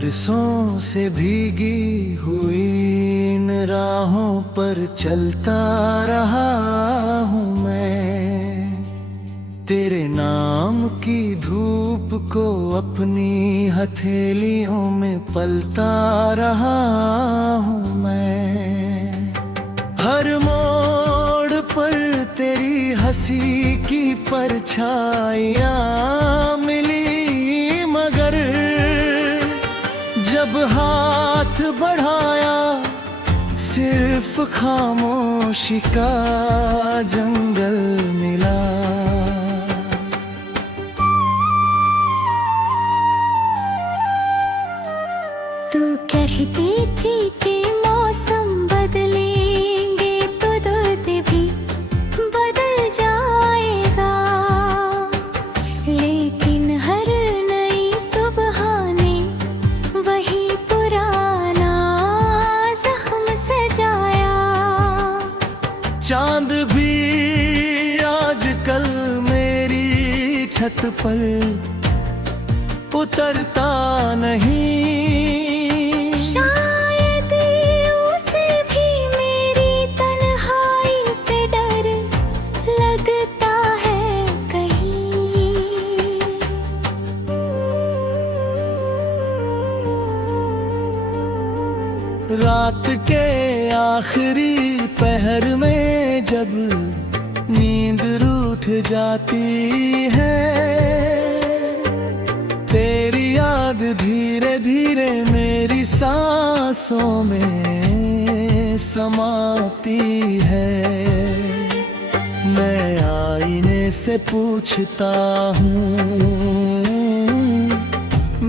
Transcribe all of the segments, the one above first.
बरसों से भीगी हुई इन राहों पर चलता रहा हूँ मैं। तेरे नाम की धूप को अपनी हथेलियों में पलता रहा हूँ मैं। हर मोड़ पर तेरी हंसी की परछाइयाँ मिली, मगर जब हाथ बढ़ाया सिर्फ खामोशी का जंगल मिला। तू कहती थी कि मौसम बदलेंगे तो दर्द भी बदल जाएगा, लेकिन हर नई सुबह ने वही पुराना जख्म सजाया। चांद भी आजकल मेरी छत पर उतरता नहीं। शायद उसे भी मेरी तन्हाई से डर लगता है कहीं। रात के आखिरी पहर में जब नींद रूठ जाती है, तेरी याद धीरे धीरे मेरी सांसों में समाती है। मैं आईने से पूछता हूँ,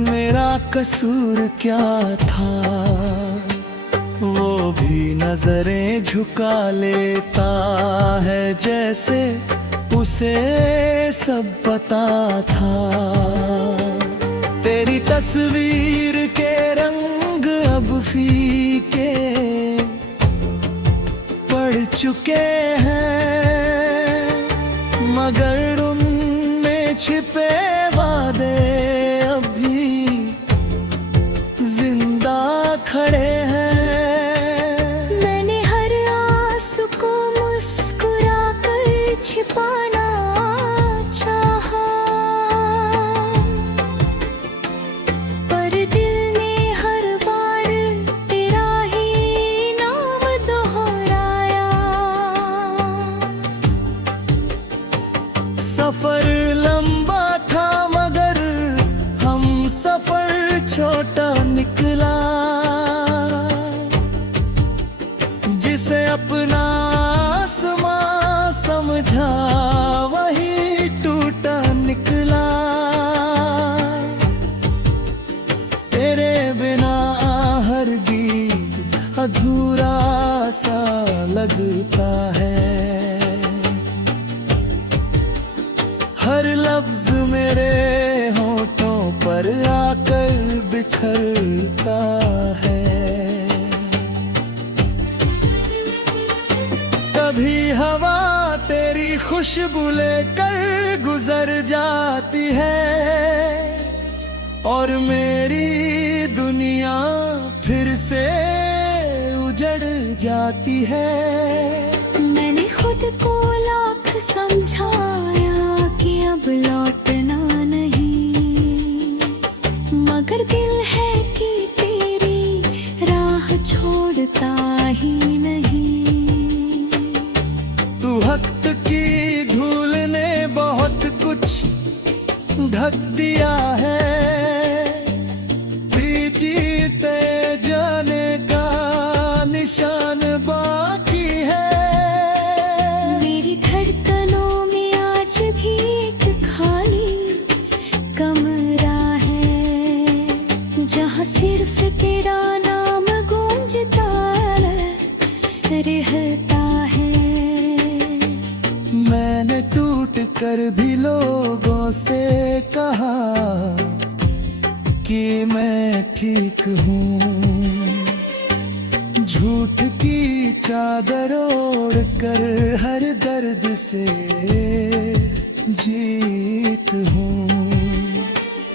मेरा कसूर क्या था? वो भी नजरें झुका लेता है जैसे उसे सब पता था। तेरी तस्वीर के रंग अब फीके पड़ चुके हैं, मगर उनमें छिपे वादे अभी जिंदा खड़े हैं। मैंने हर आंसू को मुस्कुरा कर छिपाना चाहा, पर दिल ने हर बार तेरा ही नाम दोहराया। सफर लंबा था मगर हम सफर छोटा निकला। जिसे अपना आसमां समझा वही टूटा निकला। तेरे बिना हर गीत अधूरा सा लगता है। हर लफ्ज मेरे होठों पर आकर बिखरता है। कभी हवा तेरी खुशबू लेकर गुजर जाती है और मेरी दुनिया फिर से उजड़ जाती है। मैंने खुद को लाख समझाया कि अब लौटना नहीं, मगर दिल है कि तेरी राह छोड़ता ही नहीं। तू वक्त की धूल ने बहुत कुछ ढक दिया है, प्रीति ते जाने का निशान बाकी है। मेरी धड़कनों में आज भी एक खाली कमरा है, जहाँ सिर्फ तेरा नाम गूंजता रहता है। मैंने टूट कर भी लोगों से कहा कि मैं ठीक हूँ। झूठ की चादर ओढ़ कर हर दर्द से जीत हूँ।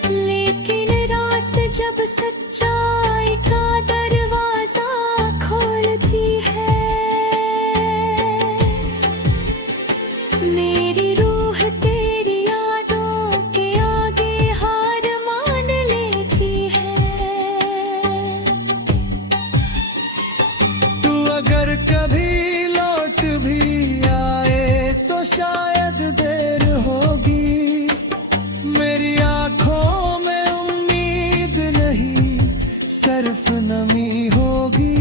लेकिन रात जब से सच्चाई का दरवाजा खोलती है। मेरी रूह तेरी यादों के आगे हार मान लेती है। तू अगर कभी लौट भी आए तो शायद देर होगी। मेरी आंखों में उम्मीद नहीं, सिर्फ नमी होगी।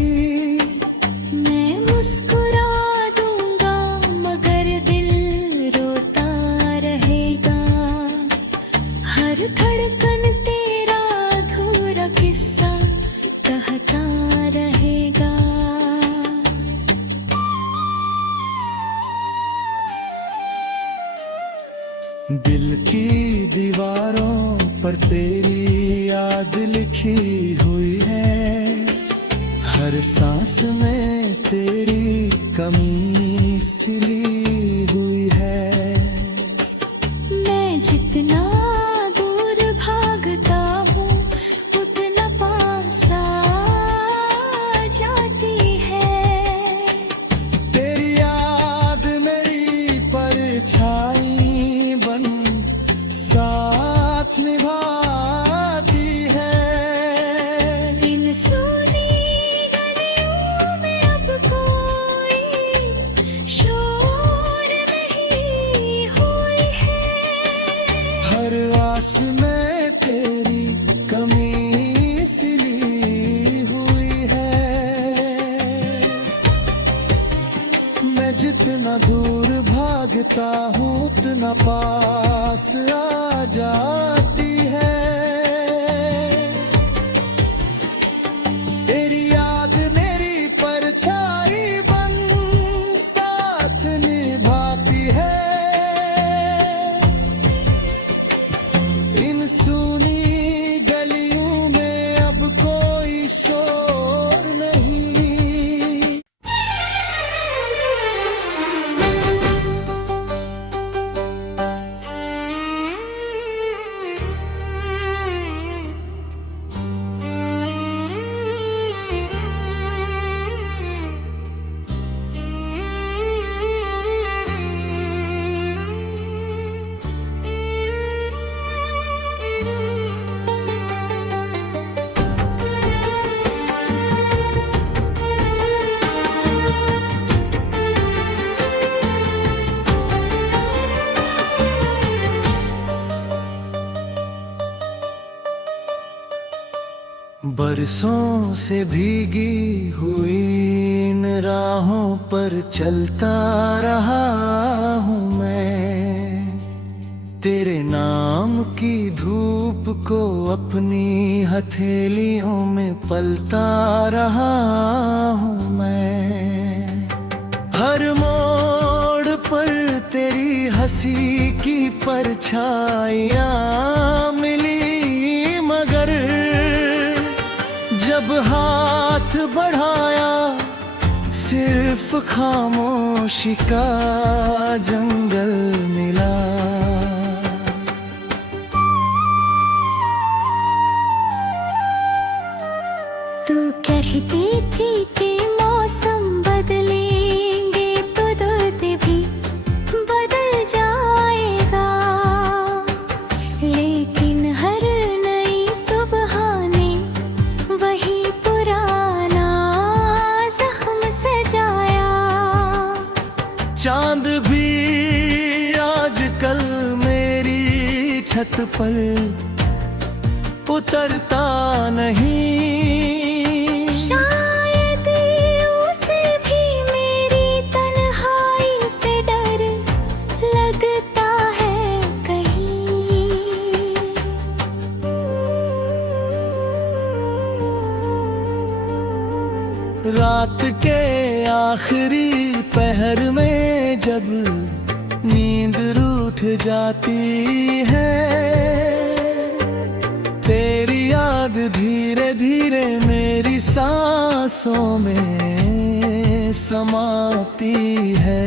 मैं मुस्कुरा दूंगा मगर दिल रोता रहेगा। हर धड़कन तेरा अधूरा किस्सा कहता रहेगा। दिल की दीवारों पर तेरी याद लिखी हुई है। हर सांस में तेरी कमी सिली हुई है। मैं जितना दूर भागता हूँ उतना पास आ जाती है। तेरी याद मेरी परछाई बन साथ निभाती है। इन सूनी गलियों में अब कोई शोर नहीं हुई है। हर आस में तेरी कमी सिली हुई है। मैं जितना दूर भागता हूँ उतना पास आ जाती है। तेरी याद मेरी परछाई बन साथ निभाती है। इन सूनी गलियों में अब कोई शोर नहीं। बरसों से भीगी हुई इन राहों पर चलता रहा हूँ मैं। तेरे नाम की धूप को अपनी हथेलियों में पलता रहा हूँ मैं। हर मोड़ पर तेरी हंसी की परछाइयाँ मिली, मगर जब हाथ बढ़ाया सिर्फ खामोशी का जंगल मिला। तू कहती थी कि मौसम बदलेंगे तो दर्द भी बदल जाएगा, लेकिन हर नई सुबह ने वही पुराना जख्म सजाया। चांद भी आजकल मेरी छत पर उतरता नहीं। शायद उसे भी मेरी तन्हाई से डर लगता है कहीं। रात के आखिरी पहर में जब नींद रूठ जाती है, तेरी याद धीरे धीरे मेरी सांसों में समाती है।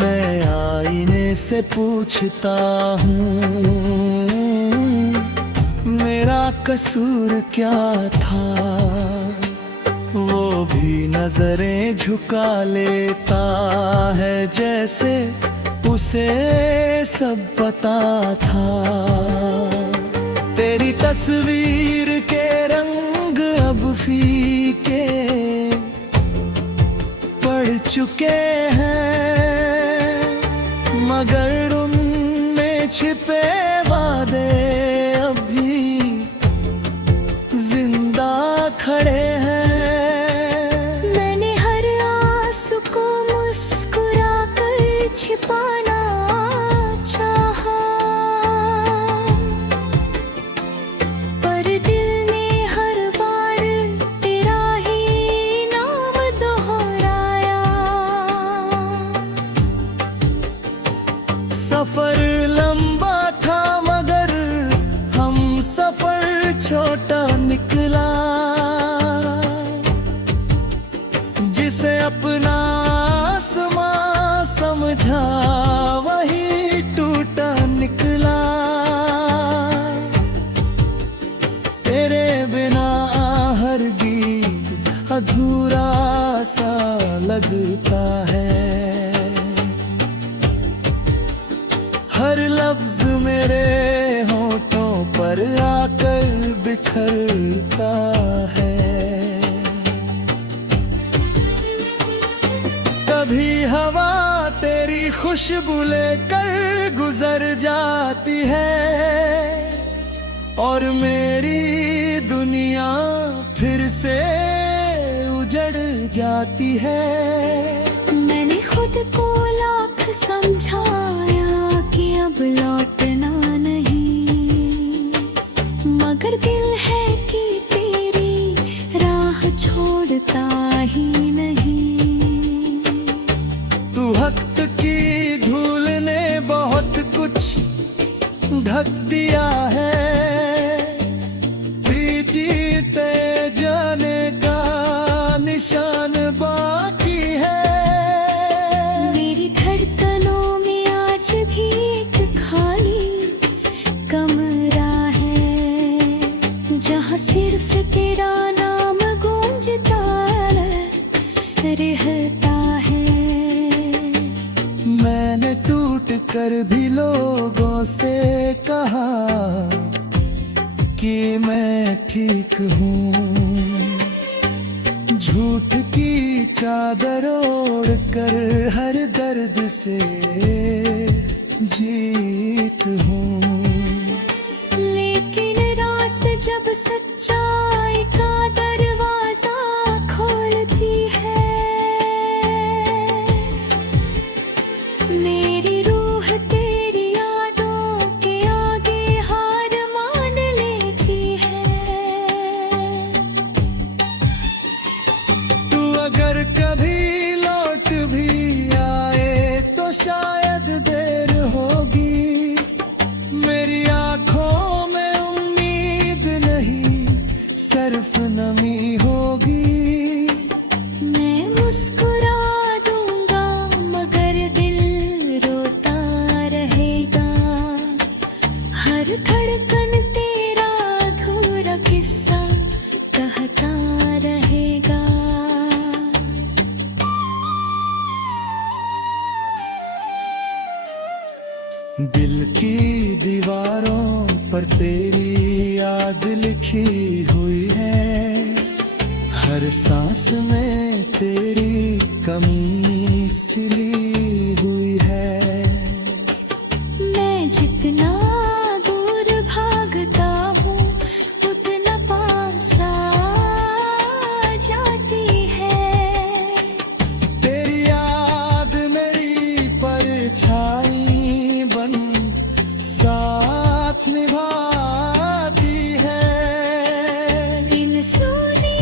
मैं आईने से पूछता हूँ मेरा कसूर क्या था, वो भी नजरें झुका लेता है जैसे उसे सब पता था। तेरी तस्वीर के रंग अब फीके पड़ चुके हैं, मगर उनमें छिपे वादे अभी जिंदा खड़े हैं। मैंने हर आंसू को मुस्कुरा कर छिपाना चाहा, पर दिल ने हर बार तेरा ही नाम दोहराया। सफर लंबा था मगर हम सफर छोटा निकला, जिसे अपना आसमां समझा वही टूटा निकला। तेरे बिना हर गीत अधूरा सा लगता है, हर लफ्ज मेरे होठों पर आकर बिखरता है। कभी हवा तेरी खुशबू लेकर गुजर जाती है और मेरी दुनिया फिर से उजड़ जाती है। मैंने खुद को लाख समझाया कि अब लौटना नहीं, मगर दिल है कि तेरी राह छोड़ता ही नहीं। तू वक्त की धूल ने बहुत कुछ ढक दिया है, जीते जाने का निशान बाकी है। मेरी धड़कनों में आज भी एक खाली कमरा है, जहाँ सिर्फ तेरा नाम गूंजता रहता है। मैंने टूट कर भी लोगों से कहा कि मैं ठीक हूँ, झूठ की चादर ओढ़ कर हर दर्द से जीत हूँ। लेकिन रात जब सच्चाई का दरवाजा खोलती है, मेरी रूह तेरी यादों के आगे हार मान लेती है। तू अगर कभी लौट भी आए तो शायद देर होगी, मेरी आंखों में उम्मीद नहीं सिर्फ नमी होगी। मैं मुस्कुरा दूंगा मगर दिल रोता रहेगा, हर धड़कन तेरा अधूरा किस्सा कहता रहेगा। दिल की दीवारों पर तेरी याद लिखी हुई है, हर सांस में तेरी कमी सिली हुई है। मैं जितना दूर भागता हूँ उतना पास आ जाती है। तेरी याद मेरी परछाई बन साथ निभाती है। इन सूनी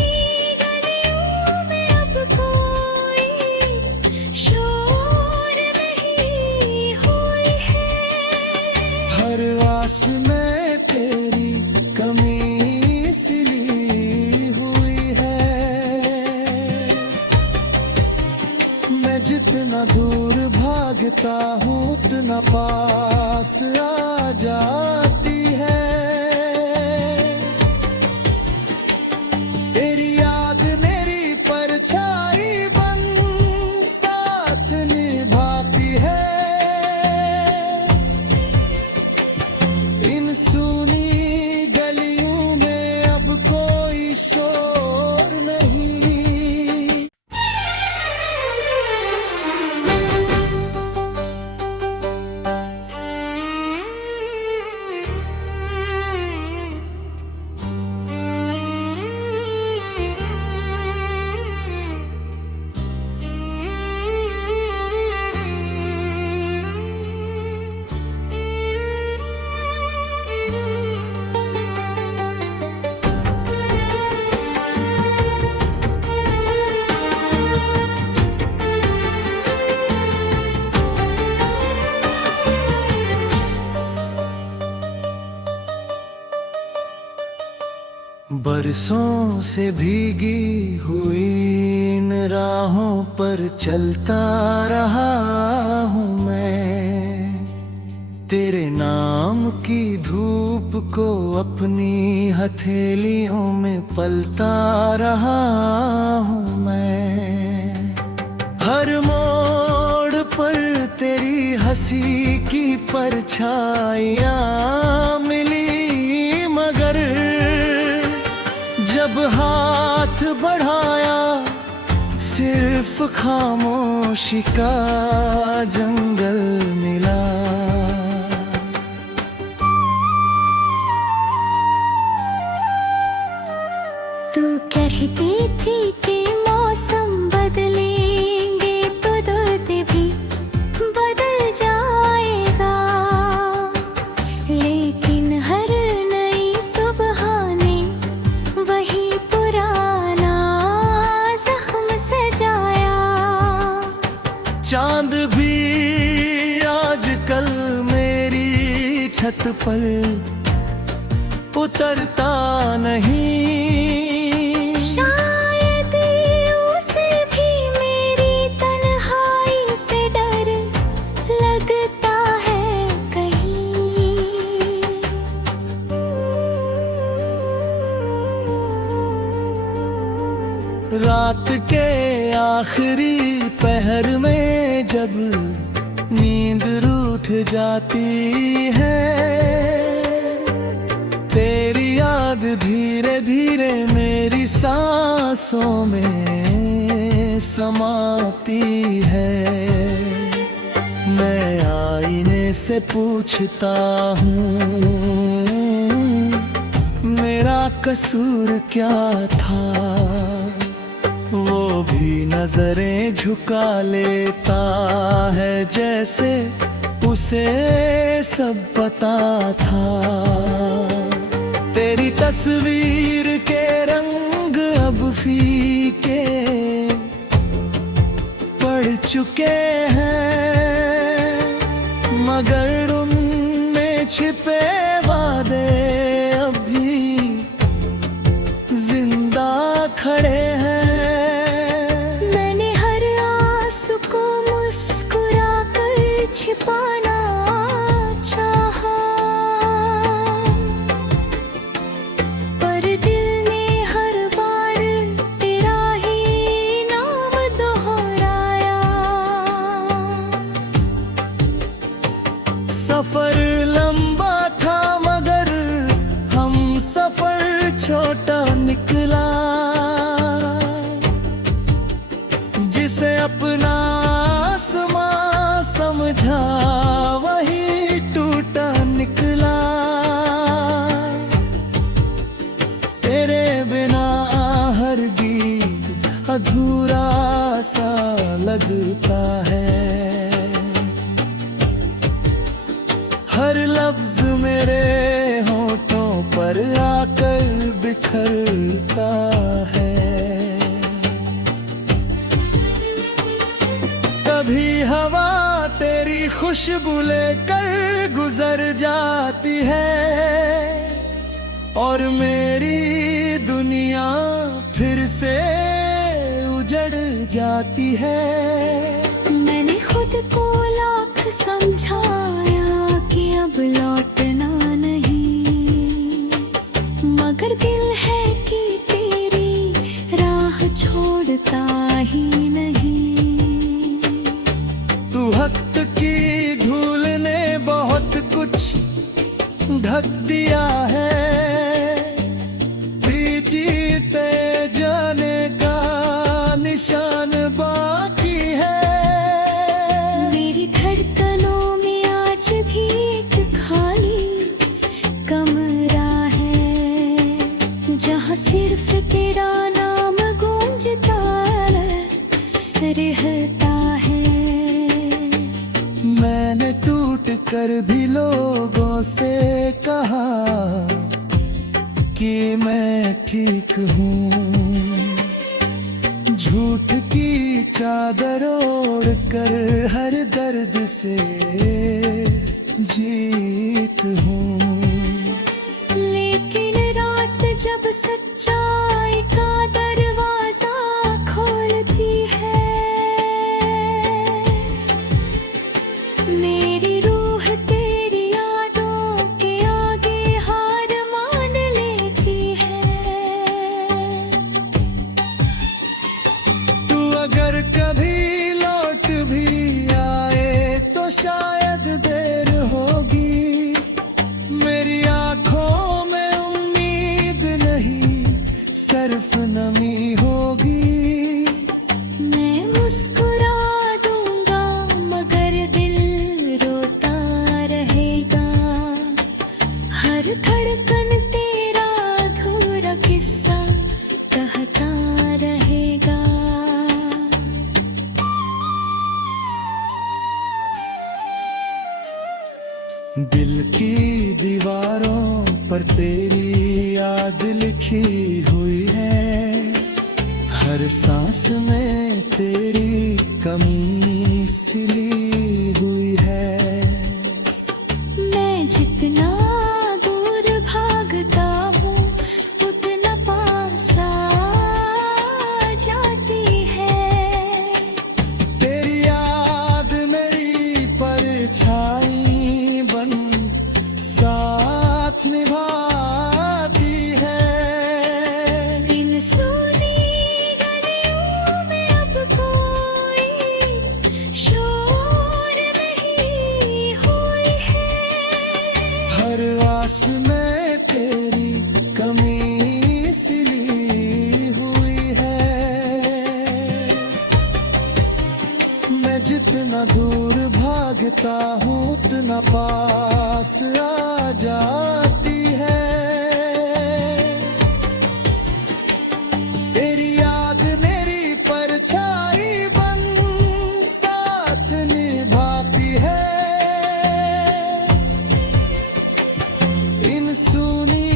गलियों में अब कोई शोर नहीं हुई है, हर आस में तेरी कमी सिली हुई है। मैं जितना दूर भागता हूँ उतना पास आ जाती है। बरसों से भीगी हुई इन राहों पर चलता रहा हूँ मैं। तेरे नाम की धूप को अपनी हथेलियों में पलता रहा हूँ मैं। हर मोड़ पर तेरी हंसी की परछाइयाँ मिली, मगर जब हाथ बढ़ाया सिर्फ खामोशी का जंगल मिला। तू कहती थी कि मौसम बदलेंगे तो दर्द भी बदल जाएगा, लेकिन हर नई सुबह ने वही पुराना जख्म सजाया। चांद भी आजकल मेरी छत पर उतरता नहीं। शायद उसे भी मेरी तन्हाई से डर लगता है कहीं। रात के आखिरी पहर में जब नींद रूठ जाती है, तेरी याद धीरे धीरे मेरी सांसों में समाती है। मैं आईने से पूछता हूँ, मेरा कसूर क्या था? वो भी नजरें झुका लेता है जैसे उसे सब पता था। तेरी तस्वीर के रंग अब फीके पड़ चुके हैं, मगर उनमें छिपे वादे अभी जिंदा खड़े हैं। मैंने हर आंसू को मुस्कुरा कर छिपाना चाहा, पर दिल ने हर बार तेरा ही नाम दोहराया। सफर लंबा था मगर हम सफर छोटा निकला। जिसे अपना आसमां समझा वही टूटा निकला। तेरे बिना हर गीत अधूरा सा लगता है। हर लफ्ज मेरे होठों पर आकर बिखरता है। कभी हवा तेरी खुशबू लेकर गुजर जाती है और मेरी दुनिया फिर से उजड़ जाती है। मैंने खुद को लाख समझाया कि अब लौटना नहीं, मगर दिल है कि तेरी राह छोड़ता ही नहीं। तू वक्त की धूल ने बहुत कुछ ढक दिया है, बीते जाने का निशान बाकी है। मेरी धड़कनों में आज भी एक खाली कमरा है, जहाँ सिर्फ तेरा नाम गूंजता रहता है। मैंने टूट कर भी लोगों से कहा कि मैं ठीक हूँ। झूठ की चादर ओढ़ कर हर दर्द से जीत हूँ। लेकिन रात जब सच्चाई का दरवाजा खोलती है। मेरी रूह तेरी यादों के आगे हार मान लेती है। तू अगर कभी लौट भी आए तो शायद देर होगी। मेरी आंखों में उम्मीद नहीं, सिर्फ नमी होगी। मैं मुस्कुरा दूंगा मगर दिल रोता रहेगा। हर धड़कन तेरा अधूरा किस्सा कहता रहेगा। दिल की दीवारों पर तेरी याद लिखी हुई है। हर सांस में तेरी कमी सिली हुई है। मैं जितना दूर भागता हूँ उतना पास आ जाती है। तेरी याद मेरी परछाई बन साथ निभाती है। इन सूनी गलियों में अब कोई शोर नहीं हुई है। हर आस में तेरी कमी सिली हुई है। मैं जितना दूर भागता हूँ उतना पास आ जाती है। तेरी याद मेरी परछाई बन साथ निभाती है। इन सूनी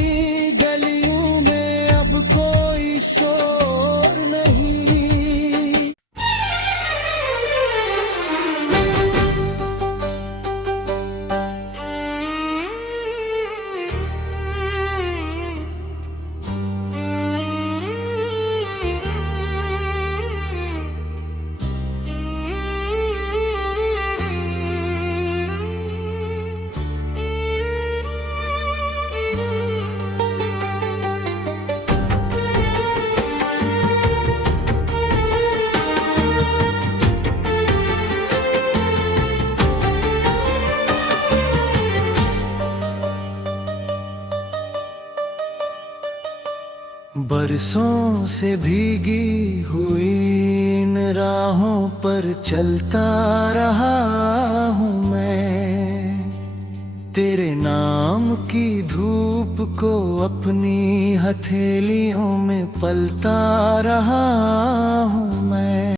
गलियों में अब कोई शोर नहीं। बरसों से भीगी हुई इन राहों पर चलता रहा हूँ मैं। तेरे नाम की धूप को अपनी हथेलियों में पलता रहा हूँ मैं।